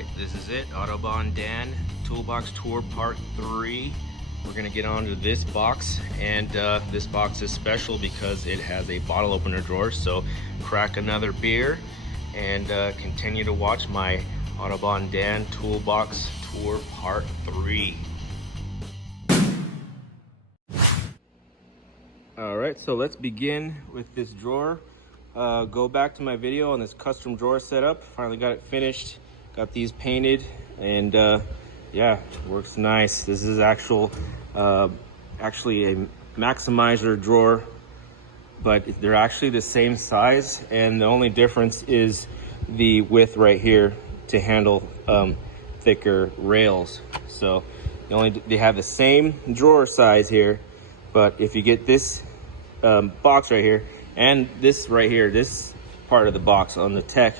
Alright, this is it, Autobahndan Toolbox Tour Part 3. We're going to get onto this box, and this box is special because it has a bottle opener drawer, so crack another beer and continue to watch my Autobahndan Toolbox Tour Part 3. Alright, so let's begin with this drawer. Go back to my video on this custom drawer setup. Finally got it finished, got these painted, and yeah, works nice. This is actually a maximizer drawer, but they're actually the same size, and the only difference is the width right here to handle thicker rails. So they have the same drawer size here, but if you get this box right here and this right here, this part of the box on the tech,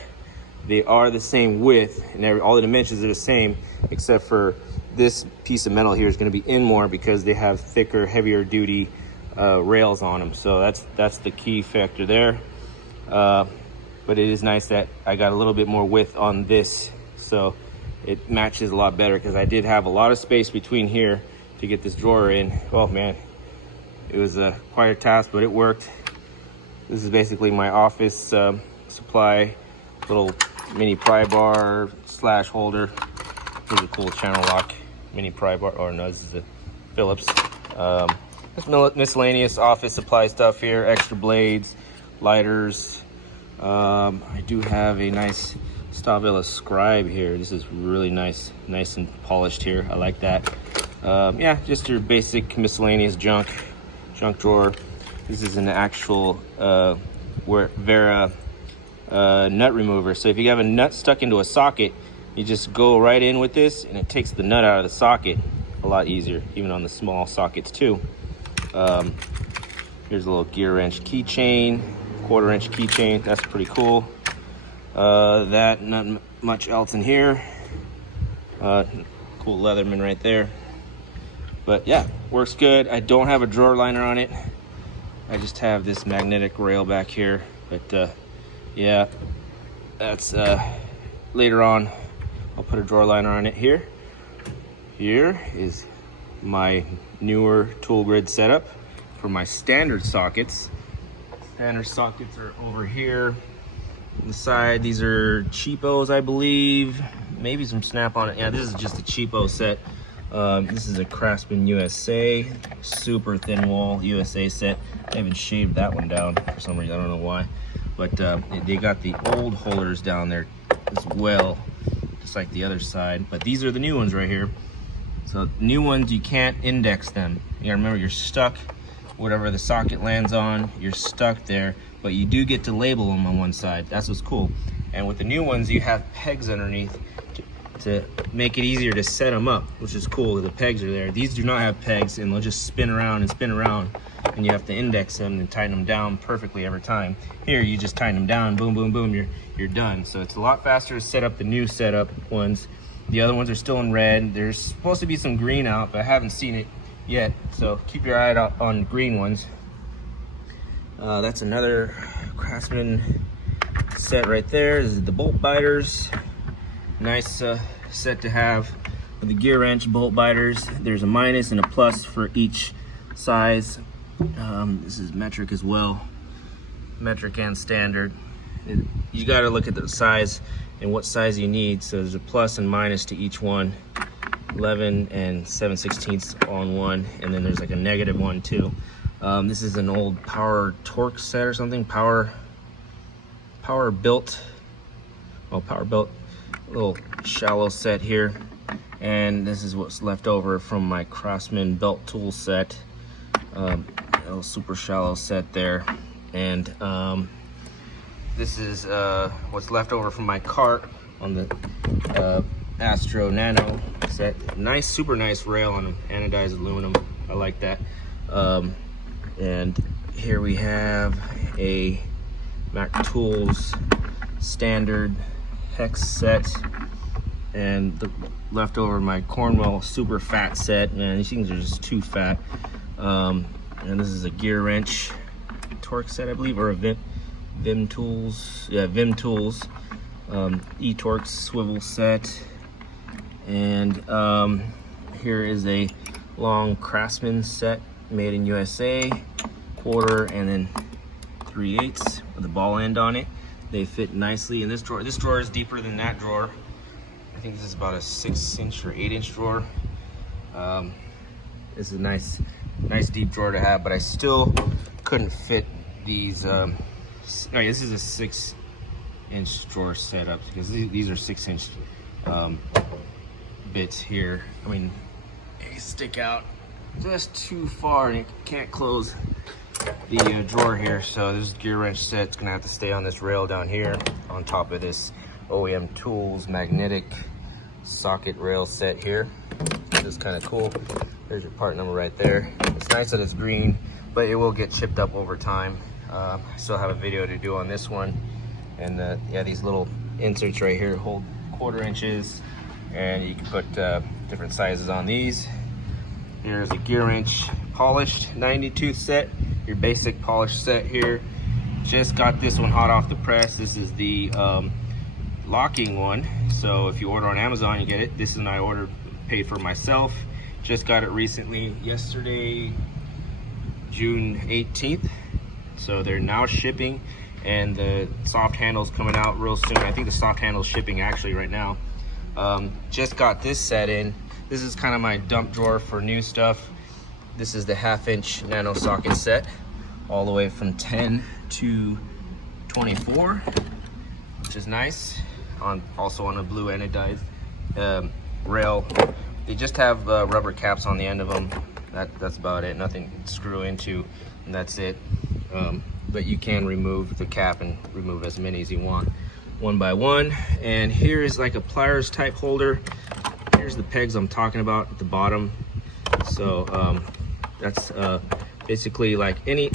they are the same width, and all the dimensions are the same, except for this piece of metal here is going to be in more because they have thicker, heavier duty rails on them. So that's the key factor there. But it is nice that I got a little bit more width on this, so it matches a lot better, because I did have a lot of space between here to get this drawer in. Oh man, it was quite a task, but it worked. This is basically my office supply, little mini pry bar slash holder. This is a cool channel lock mini pry bar, or no, this is a Phillips. There's miscellaneous office supply stuff here, extra blades, lighters. I do have a nice Stubby scribe here. This is really nice and polished here. I like that. Yeah, just your basic miscellaneous junk drawer. This is an actual Vera nut remover. So if you have a nut stuck into a socket, you just go right in with this, and it takes the nut out of the socket a lot easier, even on the small sockets too. Here's a little gear wrench keychain, 1/4 inch keychain. That's pretty cool. That, not much else in here. Cool Leatherman right there. But yeah, works good. I don't have a drawer liner on it. I just have this magnetic rail back here. But yeah, that's later on. I'll put a drawer liner on it here. Here is my newer tool grid setup for my standard sockets. Standard sockets are over here on the side. These are cheapos, I believe. Maybe some snap on it. Yeah, this is just a cheapo set. This is a Craftsman USA, super thin wall USA set. I haven't shaved that one down for some reason, I don't know why. But they got the old holders down there as well, just like the other side. But these are the new ones right here. So new ones, you can't index them. You gotta remember, you're stuck. Whatever the socket lands on, you're stuck there. But you do get to label them on one side. That's what's cool. And with the new ones, you have pegs underneath to make it easier to set them up, which is cool. The pegs are there. These do not have pegs, and they'll just spin around, and you have to index them and tighten them down perfectly every time. Here, you just tighten them down, boom, boom, boom, you're done. So it's a lot faster to set up the new setup ones. The other ones are still in red. There's supposed to be some green out, but I haven't seen it yet. So keep your eye out on green ones. That's another Craftsman set right there. This is the bolt biters. Nice set to have with the gear wrench, bolt biters. There's a minus and a plus for each size. This is metric as well, metric and standard. You got to look at the size and what size you need. So there's a plus and minus to each one. 11 and 7/16 on one, and then there's like a negative one too. This is an old power Torx set or something. Power built. Little shallow set here, and this is what's left over from my Craftsman belt tool set. A little super shallow set there, and this is what's left over from my cart on the Astro Nano set. Nice, super nice rail on them, anodized aluminum. I like that. And here we have a Tools Standard Hex Set, and the leftover my Cornwell super fat set. Man, these things are just too fat. And this is a gear wrench Torx set, I believe, or a Vim Tools. Yeah, Vim Tools. E-Torx swivel set. And here is a long Craftsman set made in USA, quarter and then 3/8 with a ball end on it. They fit nicely in this drawer. This drawer is deeper than that drawer. I think this is about a 6-inch or 8-inch drawer. This is a nice deep drawer to have, but I still couldn't fit these. This is a 6-inch drawer setup because these are 6-inch bits here. I mean, they stick out just too far and it can't close the drawer here. So this gear wrench set's gonna have to stay on this rail down here on top of this OEM Tools magnetic socket rail set here. This is kind of cool. There's your part number right there. It's nice that it's green, but it will get chipped up over time. I still have a video to do on this one. And yeah, these little inserts right here hold 1/4 inches, and you can put different sizes on these. Here's a gear wrench polished 90-tooth set, your basic polished set here. Just got this one hot off the press. This is the locking one, so if you order on Amazon you get it. This is one I ordered, paid for myself. Just got it recently, yesterday, June 18th. So they're now shipping, and the soft handle's coming out real soon. I think the soft handle's shipping actually right now. Just got this set in. This is kind of my dump drawer for new stuff. This is the 1/2-inch Nano socket set, all the way from 10 to 24, which is nice. Also on a blue anodized rail. They just have rubber caps on the end of them. That's about it. Nothing to screw into, and that's it. But you can remove the cap and remove as many as you want, one by one. And here is like a pliers type holder. Here's the pegs I'm talking about at the bottom. So that's basically like any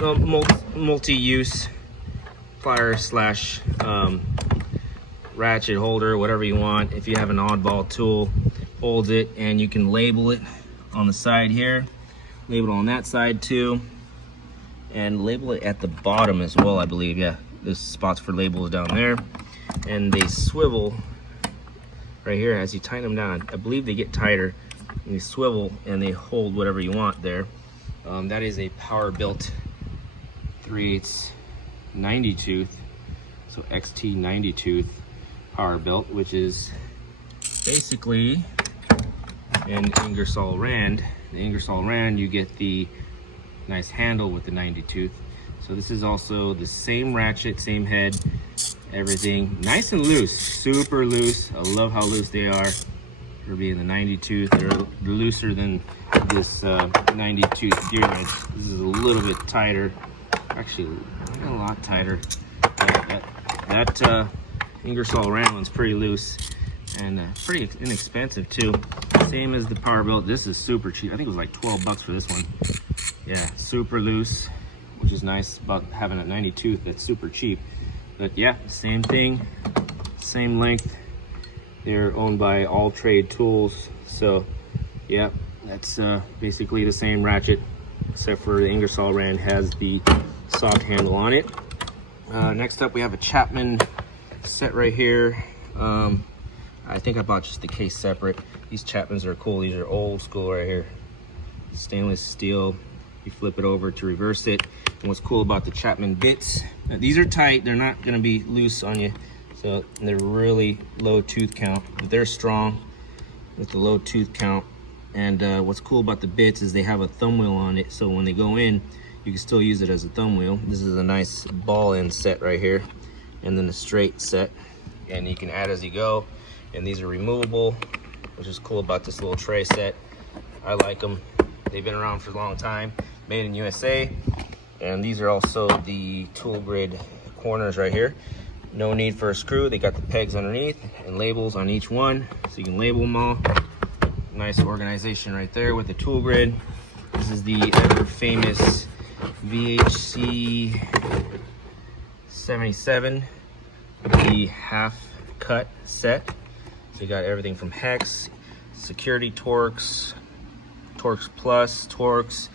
multi-use plier slash ratchet holder, whatever you want. If you have an oddball tool, holds it, and you can label it on the side here, label it on that side too, and label it at the bottom as well, I believe. Yeah, there's spots for labels down there, and they swivel right here as you tighten them down. I believe they get tighter, and they swivel and they hold whatever you want there. That is a power built 3/8 90 tooth, so XT 90 tooth power built, which is basically an Ingersoll Rand. The Ingersoll Rand, you get the nice handle with the 90 tooth. So this is also the same ratchet, same head, everything nice and loose, super loose. I love how loose they are for being the 90 tooth. They're looser than this 90 tooth gear wrench. This is a little bit tighter, actually a lot tighter. That Ingersoll Rand one's pretty loose and pretty inexpensive too. Same as the power built. This is super cheap. I think it was like 12 bucks for this one. Yeah, super loose, which is nice about having a 90 tooth that's super cheap. But yeah, same thing, same length. They're owned by All Trade Tools. So yeah, that's basically the same ratchet, except for the Ingersoll Rand has the soft handle on it. Next up we have a Chapman set right here. I think I bought just the case separate. These Chapmans are cool. These are old school right here. Stainless steel. You flip it over to reverse it. And what's cool about the Chapman bits, now these are tight. They're not gonna be loose on you. So they're really low tooth count, but they're strong with the low tooth count. And what's cool about the bits is they have a thumb wheel on it. So when they go in, you can still use it as a thumb wheel. This is a nice ball end set right here. And then a straight set. And you can add as you go. And these are removable, which is cool about this little tray set. I like them. They've been around for a long time. Made in USA. And these are also the tool grid corners right here. No need for a screw. They got the pegs underneath and labels on each one, so you can label them all. Nice organization right there with the tool grid. This is the ever famous VHC 77, the half cut set. So you got everything from Hex, security Torx, Torx Plus, Torx,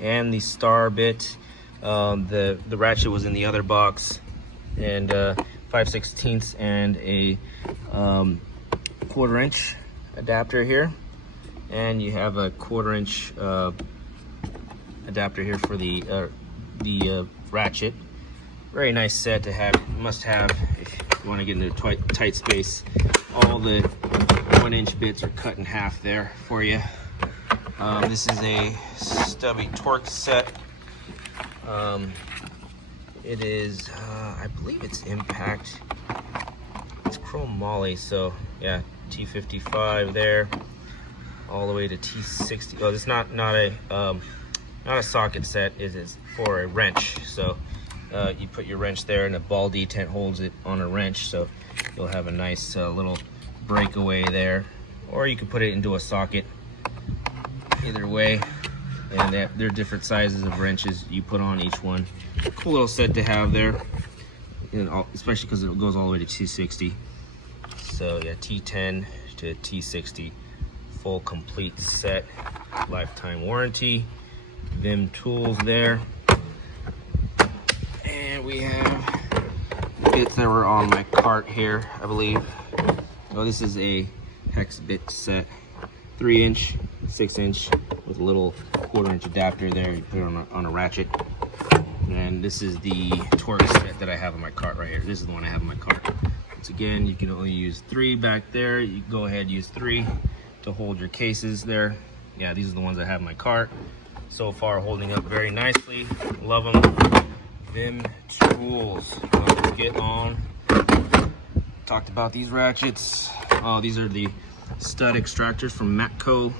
and the star bit. The ratchet was in the other box, and 5/16 and a 1/4 inch adapter here, and you have a 1/4 inch adapter here for the ratchet. Very nice set to have. Must have if you want to get into a tight space. All the 1-inch bits are cut in half there for you. This is a Stubby Torx set. It is, I believe it's impact. It's chrome moly, so yeah, T55 there, all the way to T60. Oh, it's not a socket set. It is for a wrench. So you put your wrench there, and a ball detent holds it on a wrench. So you'll have a nice little breakaway there, or you could put it into a socket. Either way, and there are different sizes of wrenches you put on each one. Cool little set to have there, especially because it goes all the way to T60. So yeah, T10 to T60, full complete set, lifetime warranty. Vim tools there, and we have bits that were on my cart here, I believe. Oh, this is a Hex Bit Set, 3-inch, 6-inch with a little 1/4 inch adapter there. You put it on a ratchet. And this is the Torx set that I have on my cart right here. This is the one I have on my cart. Once again, you can only use 3 back there. You go ahead and use 3 to hold your cases there. Yeah, these are the ones I have in my cart. So far, holding up very nicely. Love them. Vim tools. Let's get on. Talked about these ratchets. Oh, these are the stud extractors from Matco.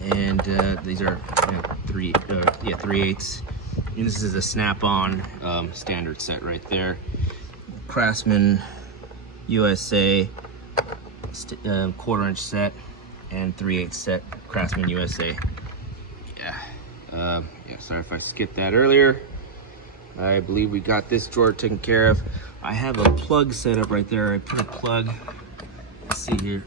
And these are 3/8. And this is a snap-on standard set right there. Craftsman USA 1/4 inch set and 3/8 set, Craftsman USA. Yeah, sorry if I skipped that earlier. I believe we got this drawer taken care of. I have a plug set up right there. I put a plug, let's see here.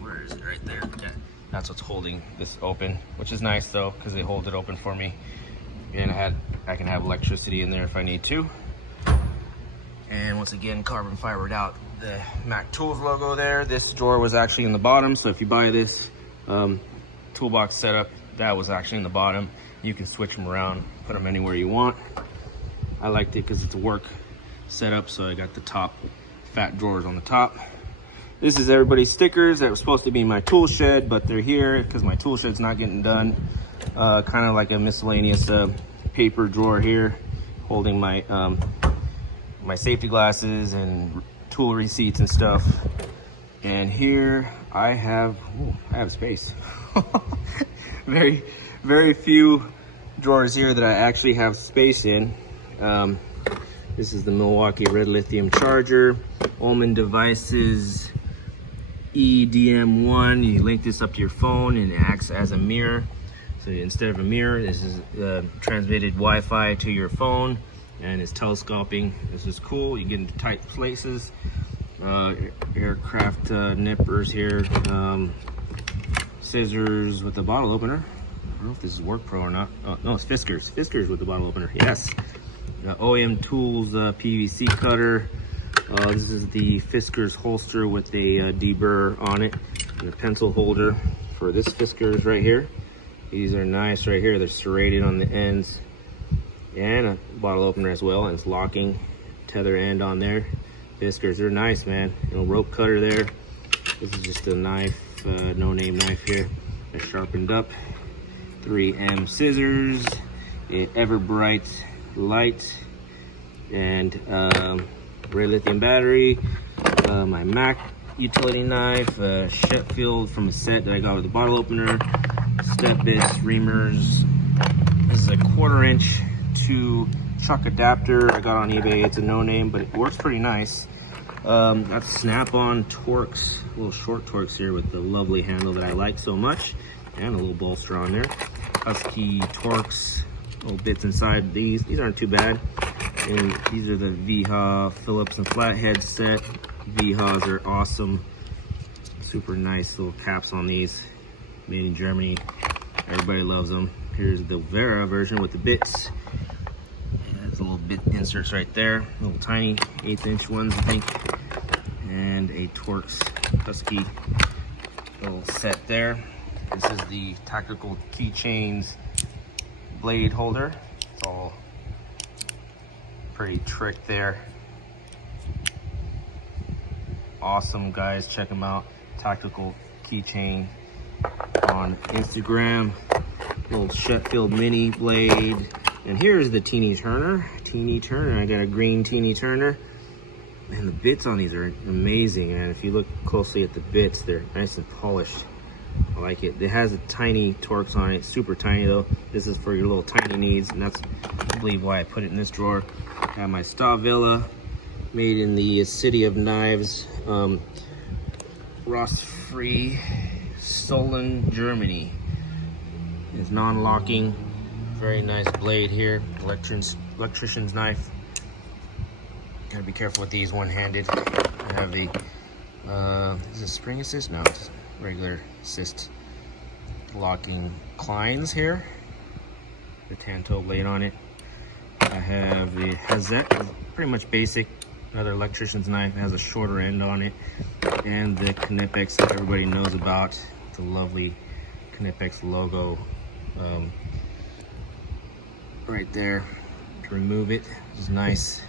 Where is it? Right there. Yeah, that's what's holding this open, which is nice though, because they hold it open for me. And I can have electricity in there if I need to. And once again, carbon fibered out the mactools logo there. This drawer was actually in the bottom, so if you buy this toolbox setup, that was actually in the bottom. You can switch them around, put them anywhere you want. I liked it because it's a work setup, so I got the top fat drawers on the top. This is everybody's stickers that were supposed to be in my tool shed, but they're here because my tool shed's not getting done. Kind of like a miscellaneous paper drawer here, holding my my safety glasses and tool receipts and stuff. And here I have space. Very few drawers here that I actually have space in. This is the Milwaukee Redlithium charger, Omen Devices EDM1. You link this up to your phone and it acts as a mirror. So instead of a mirror, this is transmitted Wi-Fi to your phone, and it's telescoping. This is cool. You get into tight places. Aircraft nippers here. Scissors with a bottle opener. I don't know if this is Work Pro or not. Oh, no, it's Fiskars. Fiskars with the bottle opener. Yes. OEM Tools PVC Cutter. This is the Fiskars holster with a deburr on it. And a pencil holder for this Fiskars right here. These are nice right here. They're serrated on the ends. And a bottle opener as well. And it's locking. Tether end on there. Fiskars, they're nice, man. Rope cutter there. This is just a knife, no-name knife here. I sharpened up. 3M scissors. Ever bright light. And Redlithium battery. My Mac utility knife. Sheffield from a set that I got with a bottle opener. Step bits, reamers. This is a 1/4 inch to chuck adapter I got on eBay. It's a no-name, but it works pretty nice. Got snap-on Torx, a little short Torx here with the lovely handle that I like so much, and a little bolster on there. Husky Torx, little bits inside these. These aren't too bad. And these are the VHA Phillips and flathead set. VHAs are awesome. Super nice little caps on these. Made in Germany. Everybody loves them. Here's the Vera version with the bits. There's a little bit inserts right there. Little tiny 1/8 inch ones, I think. And a a Torx Husky little set there. This is the tactical keychains blade holder. It's all pretty trick there. Awesome, guys, check them out. Tactical keychain on Instagram. Little Sheffield mini blade. And here's the teeny turner. I got a green teeny turner. And the bits on these are amazing. And if you look closely at the bits, they're nice and polished. I like it. It has a tiny Torx on it, super tiny though. This is for your little tiny needs, and that's, I believe, why I put it in this drawer. I have my Stavilla, made in the City of Knives, rust-free, Stolen, Germany. It's non-locking, very nice blade here. Electrician's Knife. Gotta be careful with these one-handed. I have the, is it spring assist? No, it's regular assist locking Kleins here. The Tanto blade on it. I have the Hazet, pretty much basic. Another electrician's knife. It has a shorter end on it. And the Knipex that everybody knows about. The lovely Knipex logo right there. To remove it is nice.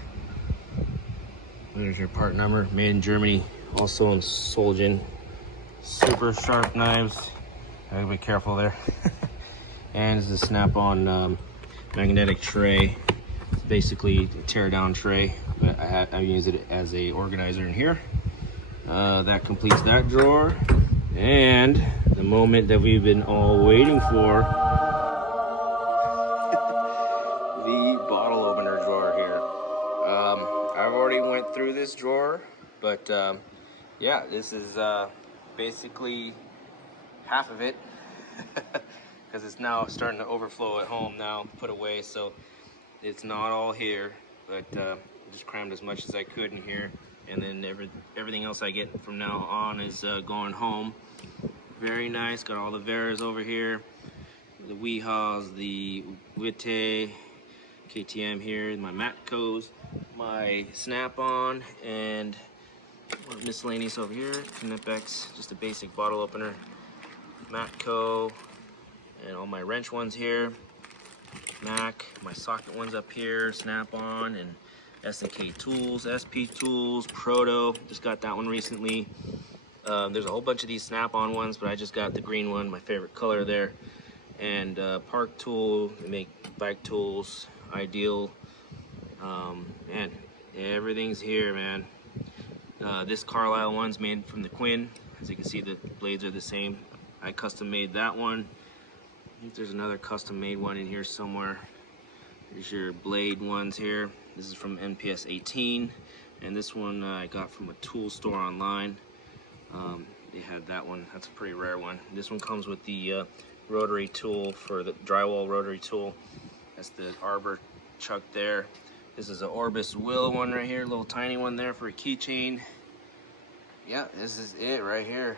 There's your part number. Made in Germany. Also in Solgen. Super sharp knives. Gotta be careful there. And it's a snap-on magnetic tray. It's basically a tear-down tray, but I use it as a organizer in here. That completes that drawer. And the moment that we've been all waiting for, the bottle opener drawer here. I've already went through this drawer, but yeah, this is basically half of it, because it's now starting to overflow at home now, put away, so it's not all here, but just crammed as much as I could in here, and then everything else I get from now on is going home. Very nice. Got all the Veras over here, the Weehaws, the Witte, KTM here, my Matcos, my Snap-on, and miscellaneous over here. Knipex, just a basic bottle opener. Matco, and all my wrench ones here. Mac, my socket ones up here. Snap-on and S&K Tools, SP Tools, Proto. Just got that one recently. There's a whole bunch of these Snap-on ones, but I just got the green one, my favorite color there. And Park Tool, they make bike tools, Ideal. Man, everything's here, man. This Carlisle one's made from the Quinn. As you can see, the blades are the same. I custom made that one. I think there's another custom made one in here somewhere. Here's your blade ones here. This is from NPS 18, and this one I got from a tool store online. They had that one. That's a pretty rare one. This one comes with the rotary tool for the drywall rotary tool. That's the arbor chuck there. This is an Orbis Will one right here, little tiny one there for a keychain. Yeah, this is it right here.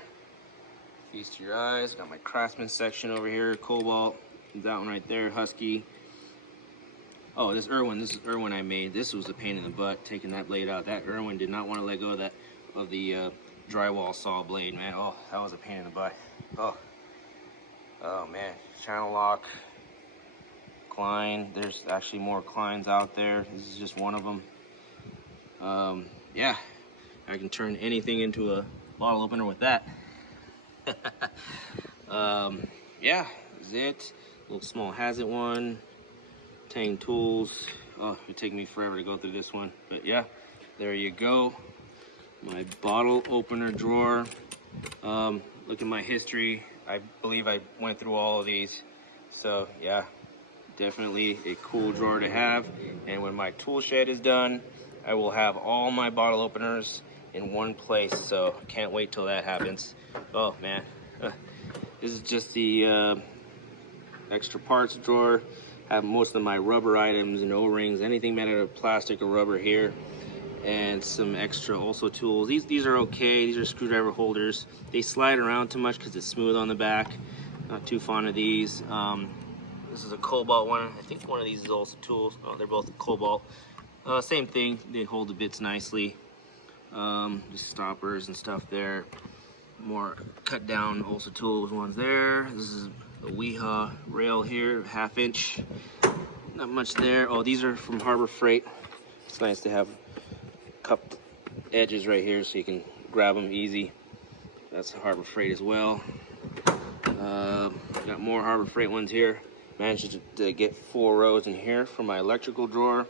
Feast your eyes. Got my Craftsman section over here, Cobalt. That one right there, Husky. Oh, this is Irwin I made. This was a pain in the butt, taking that blade out. That Irwin did not want to let go of the drywall saw blade, man. Oh, that was a pain in the butt. Oh man, channel lock. Klein. There's actually more Kleins out there. This is just one of them. Yeah, I can turn anything into a bottle opener with that. Yeah, that's it. Little small Hazet one. Tang Tools. Oh, it would take me forever to go through this one, but yeah, there you go. My bottle opener drawer. Look at my history. I believe I went through all of these, so yeah, definitely a cool drawer to have. And when my tool shed is done, I will have all my bottle openers in one place, so can't wait till that happens. Oh man, this is just the extra parts drawer. Have most of my rubber items and O-rings, anything made out of plastic or rubber here, and some extra also tools. These are okay. These are screwdriver holders. They slide around too much because it's smooth on the back. Not too fond of these. This is a Cobalt one. I think one of these is also tools. Oh, they're both Cobalt. Same thing. They hold the bits nicely. just stoppers and stuff there. More cut down also tools ones there. This is a Weehaw rail here, 1/2 inch. Not much there. Oh, these are from Harbor Freight. It's nice to have cupped edges right here so you can grab them easy. That's Harbor Freight as well. Got more Harbor Freight ones here. Managed to get 4 rows in here for my electrical drawer.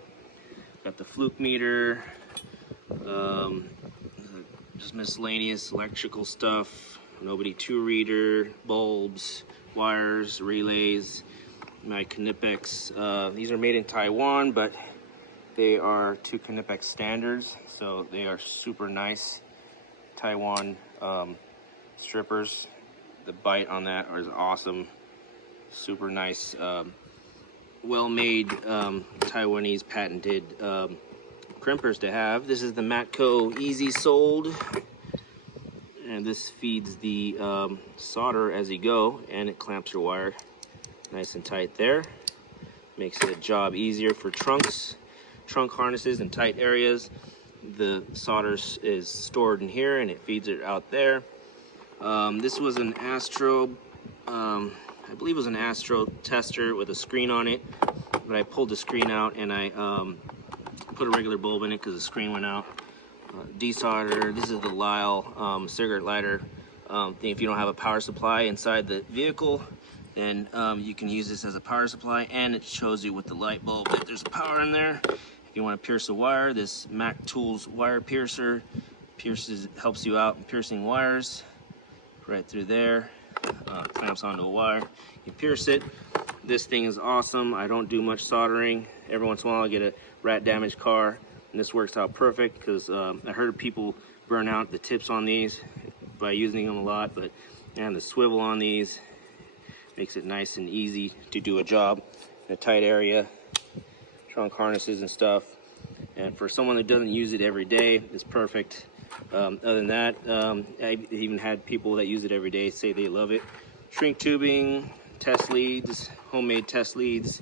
Got the fluke meter. Just miscellaneous electrical stuff. Nobody 2 reader, bulbs, wires, relays. My Knipex. These are made in Taiwan, but they are 2 Knipex standards, so they are super nice. Taiwan strippers. The bite on that is awesome. Super nice, well-made Taiwanese patented crimpers to have. This is the Matco Easy Sold, and this feeds the solder as you go, and it clamps your wire nice and tight there. Makes the job easier for trunks, trunk harnesses in tight areas. The solder is stored in here and it feeds it out there. This was an Astro, I believe it was an Astro tester with a screen on it, but I pulled the screen out and I put a regular bulb in it because the screen went out. Desolder. This is the Lyle cigarette lighter thing. If you don't have a power supply inside the vehicle, then you can use this as a power supply, and it shows you with the light bulb that there's power in there. If you want to pierce a wire, this mactools wire piercer helps you out in piercing wires right through there. Clamps onto a wire, you pierce it. This thing is awesome. I don't do much soldering. Every once in a while I get a rat damaged car, and this works out perfect because I heard people burn out the tips on these by using them a lot, but man, the swivel on these makes it nice and easy to do a job in a tight area, trunk harnesses and stuff. And for someone that doesn't use it every day, it's perfect. Other than that, I even had people that use it every day say they love it. Shrink tubing, test leads, homemade test leads.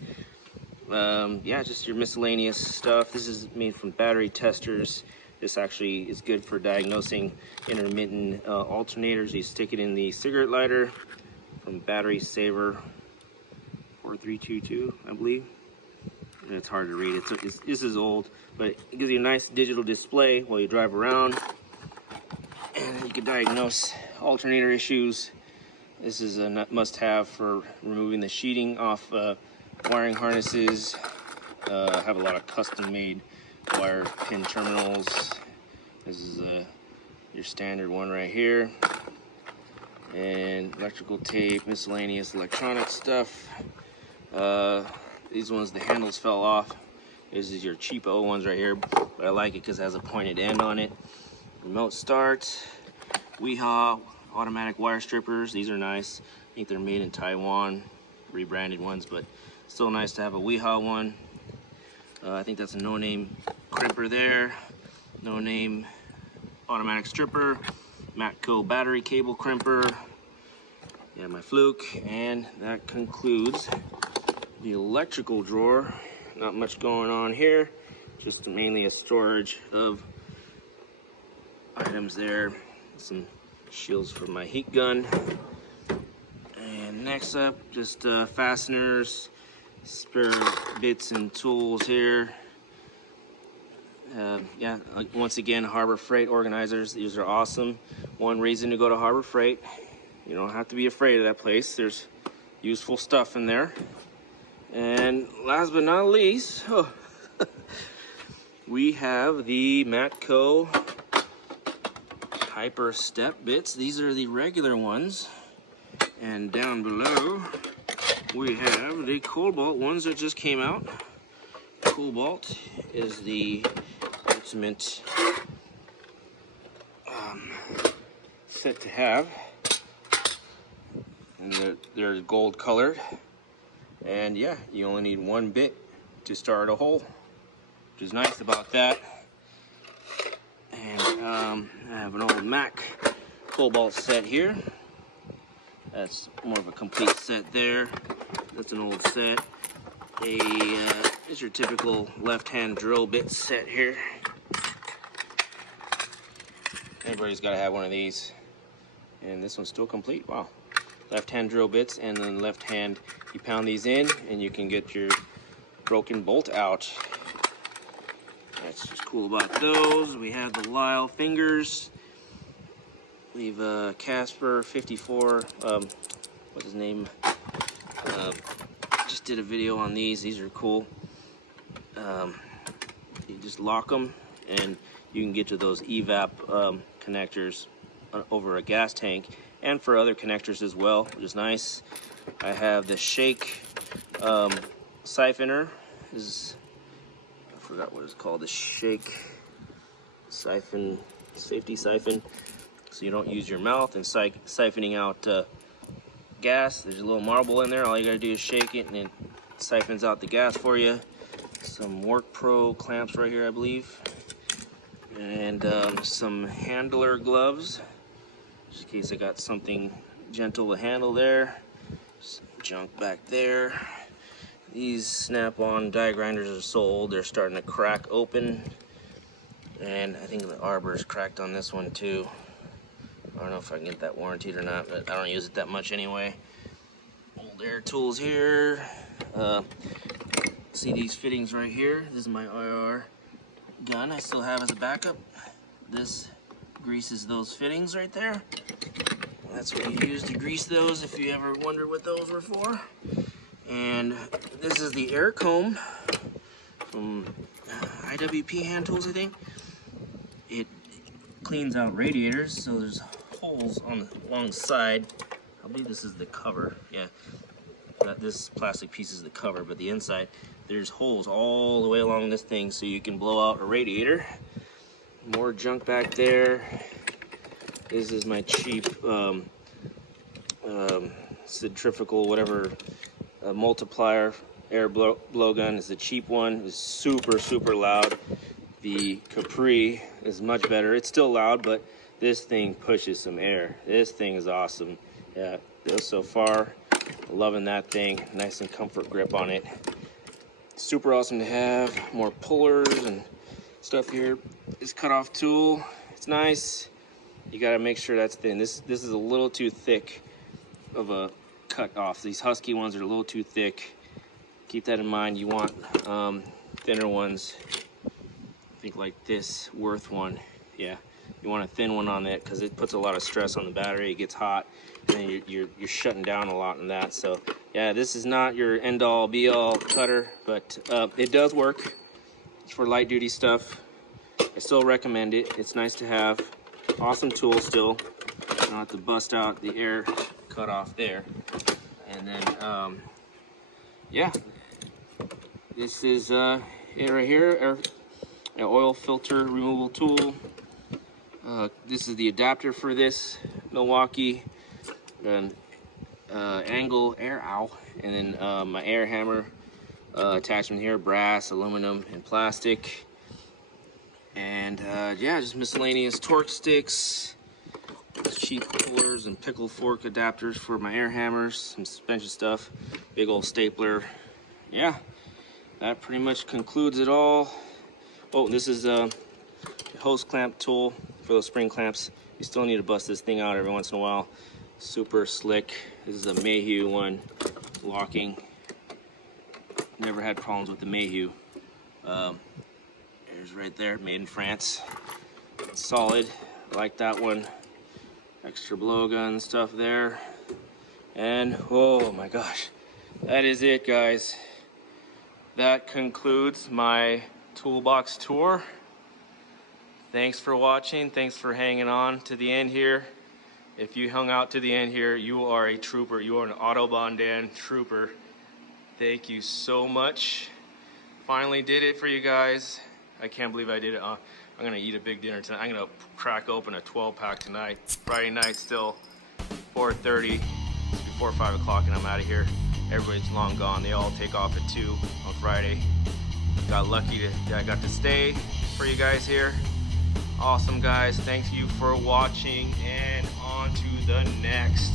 Yeah, just your miscellaneous stuff. This is made from battery testers. This actually is good for diagnosing intermittent alternators. You stick it in the cigarette lighter from Battery Saver 4322, I believe. It's hard to read. This is old, but it gives you a nice digital display while you drive around, and you can diagnose alternator issues. This is a must-have for removing the sheeting off wiring harnesses. Have a lot of custom-made wire pin terminals. This is your standard one right here. And electrical tape, miscellaneous electronic stuff. These ones, the handles fell off. This is your cheapo ones right here, but I like it because it has a pointed end on it. Remote start, Weehaw automatic wire strippers. These are nice. I think they're made in Taiwan, rebranded ones, but still nice to have a Weehaw one. I think that's a no-name crimper there. No-name automatic stripper. Matco battery cable crimper. Yeah, my fluke, and that concludes the electrical drawer. Not much going on here, just mainly a storage of items there. Some shields for my heat gun. And next up, just fasteners, spare bits and tools here. Yeah, once again, Harbor Freight organizers. These are awesome. One reason to go to Harbor Freight. You don't have to be afraid of that place. There's useful stuff in there. And last but not least, we have the Matco Hyper Step bits. These are the regular ones. And down below, we have the Cobalt ones that just came out. Cobalt is the ultimate set to have. And they're gold colored. And yeah, you only need one bit to start a hole, which is nice about that. And I have an old Mac Cobalt set here. That's more of a complete set there. That's an old set. Is your typical left-hand drill bit set here. Everybody's got to have one of these. And this one's still complete. Wow. Left hand drill bits, and then left hand you pound these in and you can get your broken bolt out. That's just cool about those. We have the Lyle Fingers. We've Casper 54, what's his name? Just did a video on these. These are cool. You just lock them and you can get to those evap connectors over a gas tank, and for other connectors as well, which is nice. I have the Shake siphoner. I forgot what it's called. The Shake siphon, safety siphon, so you don't use your mouth and siphoning out gas. There's a little marble in there. All you gotta do is shake it and it siphons out the gas for you. Some Work Pro clamps right here, I believe, and some handler gloves, just in case I got something gentle to handle there. Some junk back there. These snap-on die grinders are so old they're starting to crack open, and I think the arbor is cracked on this one too. I don't know if I can get that warranted or not, but I don't use it that much anyway. Old air tools here. See these fittings right here? This is my IR gun I still have as a backup. This greases those fittings right there. That's what you use to grease those if you ever wonder what those were for. And this is the air comb from IWP Hand Tools, I think. It cleans out radiators, so there's holes on along the side. I believe this is the cover. Yeah, this plastic piece is the cover, but the inside, there's holes all the way along this thing so you can blow out a radiator. More junk back there. This is my cheap centrifugal, whatever, multiplier air blow gun. Is the cheap one. It's super loud. The Capri is much better. It's still loud, but this thing pushes some air. This thing is awesome. Yeah, so far, loving that thing. Nice and comfort grip on it. Super awesome to have. More pullers and stuff here. This cutoff tool, it's nice. You got to make sure that's thin. This is a little too thick of a cut off. These Husky ones are a little too thick. Keep that in mind. You want thinner ones. I think like this Worth one. Yeah, you want a thin one on it because it puts a lot of stress on the battery. It gets hot, and then you're shutting down a lot in that. So yeah, this is not your end all be all cutter, but it does work. It's for light duty stuff. I still recommend it. It's nice to have. Awesome tool still. You don't have to bust out the air cut off there. And then yeah, this is it right here. An oil filter removal tool. This is the adapter for this Milwaukee, an angle air and then my air hammer attachment here, brass, aluminum, and plastic. And yeah, just miscellaneous Torx sticks, cheap pullers, and pickle fork adapters for my air hammers, some suspension stuff, big old stapler. Yeah, that pretty much concludes it all. Oh, this is a hose clamp tool for those spring clamps. You still need to bust this thing out every once in a while. Super slick. This is a Mayhew one, locking. Never had problems with the Mayhew. There's right there, made in France. It's solid. I like that one. Extra blowgun stuff there. And oh my gosh, that is it, guys. That concludes my toolbox tour. Thanks for watching. Thanks for hanging on to the end here. If you hung out to the end here, you are a trooper. You are an autobahndan trooper. Thank you so much. Finally did it for you guys. I can't believe I did it. I'm gonna eat a big dinner tonight. I'm gonna crack open a 12-pack tonight. Friday night still, 4:30, before 5 o'clock, and I'm out of here. Everybody's long gone. They all take off at 2 on Friday. Got lucky that I got to stay for you guys here. Awesome, guys. Thank you for watching, and on to the next.